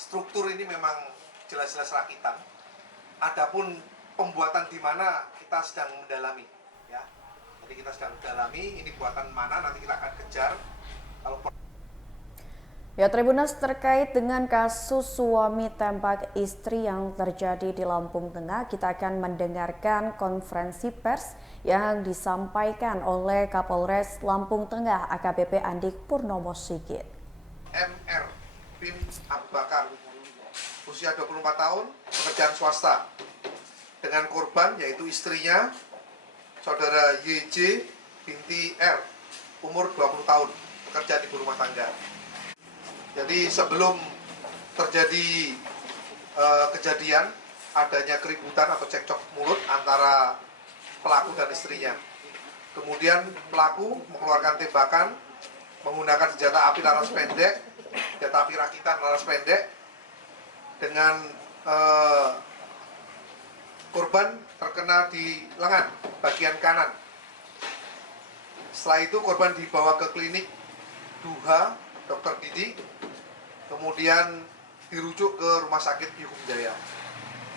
struktur ini memang jelas-jelas rakitan. Adapun pembuatan di mana kita sedang mendalami, ya. Jadi kita sedang mendalami ini buatan mana, nanti kita akan kejar. Kalau Ya, Tribuners, terkait dengan kasus suami tembak istri yang terjadi di Lampung Tengah, kita akan mendengarkan konferensi pers yang disampaikan oleh Kapolres Lampung Tengah AKBP Andik Purnomo Sigit. MR bin Abu Bakar, usia 24 tahun, pekerjaan swasta, dengan korban yaitu istrinya, saudara YJ binti R, umur 20 tahun, bekerja di ibu rumah tangga. Jadi sebelum terjadi kejadian adanya keributan atau cekcok mulut antara pelaku dan istrinya. Kemudian pelaku mengeluarkan tembakan menggunakan senjata api laras pendek, senjata api rakitan laras pendek, dengan korban terkena di lengan bagian kanan. Setelah itu korban dibawa ke klinik Duha Dr. Didi, kemudian dirujuk ke Rumah Sakit Yuhum Jaya.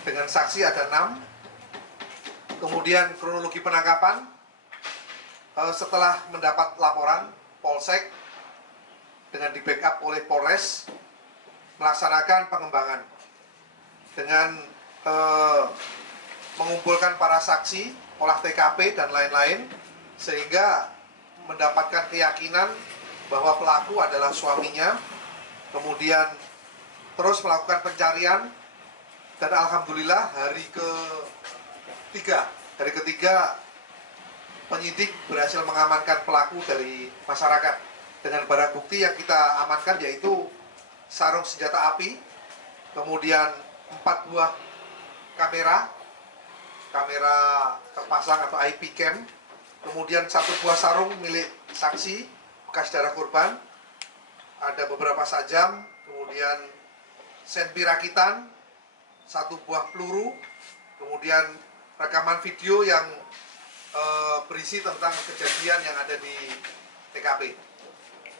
Dengan saksi ada 6. Kemudian kronologi penangkapan, setelah mendapat laporan, Polsek dengan di backup oleh Polres melaksanakan pengembangan dengan mengumpulkan para saksi, olah TKP dan lain-lain, sehingga mendapatkan keyakinan bahwa pelaku adalah suaminya. Kemudian terus melakukan pencarian, dan alhamdulillah hari ketiga penyidik berhasil mengamankan pelaku dari masyarakat dengan barang bukti yang kita amankan, yaitu sarung senjata api, kemudian 4 buah kamera terpasang atau IP cam, kemudian 1 buah sarung milik saksi bekas darah korban, ada beberapa sajam, kemudian senpi rakitan, 1 buah peluru, kemudian rekaman video yang berisi tentang kejadian yang ada di TKP.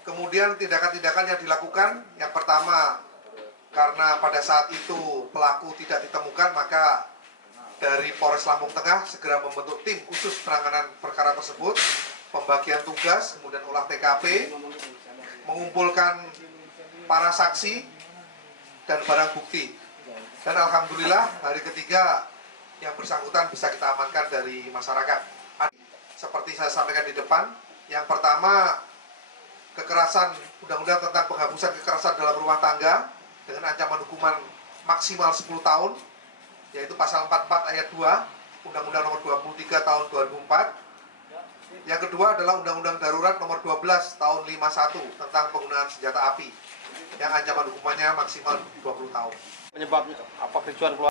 Kemudian tindakan-tindakan yang dilakukan, yang pertama, karena pada saat itu pelaku tidak ditemukan, maka dari Polres Lampung Tengah segera membentuk tim khusus penanganan perkara tersebut, pembagian tugas, kemudian olah TKP, mengumpulkan para saksi dan barang bukti. Dan alhamdulillah hari ketiga yang bersangkutan bisa kita amankan dari masyarakat. Seperti saya sampaikan di depan, yang pertama, kekerasan, undang-undang tentang penghapusan kekerasan dalam rumah tangga dengan ancaman hukuman maksimal 10 tahun, yaitu pasal 44 ayat 2 Undang-Undang nomor 23 tahun 2004. Yang kedua adalah Undang-Undang Darurat nomor 12 tahun 51 tentang penggunaan senjata api, yang ancaman hukumannya maksimal 20 tahun. Penyebab apa kericuan keluarga?